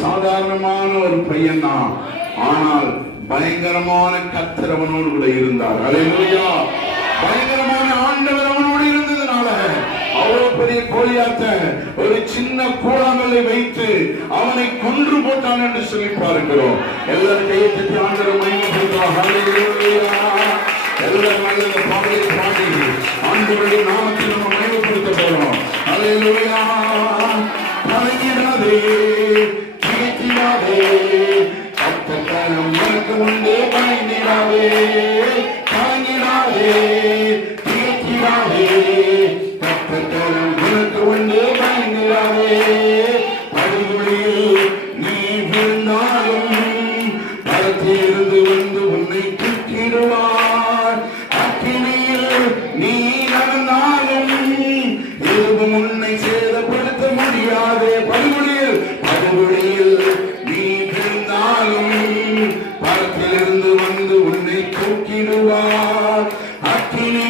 சாதாரணமான ஒரு பையன் தான், ஆனால் பயங்கரமான கர்த்தர் அவனோடு கூட இருந்தார். அல்லேலூயா. பயங்கரமான ஆண்டவர் அவனோடு இருந்ததுனால அவ்வளவு பெரிய கோலியாத்த ஒரு சின்ன கூழாங்கல்லை வைத்து அவனை கொன்று போட்டான் என்று சொல்லி பார்க்கிறோம். எல்லாரும் கையை தட்டி ஆண்டவரை மகிமைப்படுத்துவோம். அல்லேலூயா. எல்லாரும் நல்ல பாடலை பாடி ஆண்டவருடைய நாமத்தை நம்ம மகிமைப்படுத்த போறோம். அல்லேலூயா. கலங்கிடாதே, திகைத்திடாதே, கர்த்தர் உனக்கு உண்டு, பயந்திடாதே. கலங்கிடாதே, திகைத்திடாதே, கர்த்தர் உனக்கு உண்டு, பயந்திடாதே. படுகொலியில் நீ விழுந்தாலும் பரத்திலிருந்து வந்து உன்னை தூக்கிடுவார். அக்கினியில் நீ நடந்தாலும் எதுவும் உன்னை சேதப்படுத்த முடியாது. படுகொலியில் நீ விழுந்தாலும் பரத்திலிருந்து வந்து உன்னை தூக்கிடுவார். அக்கினி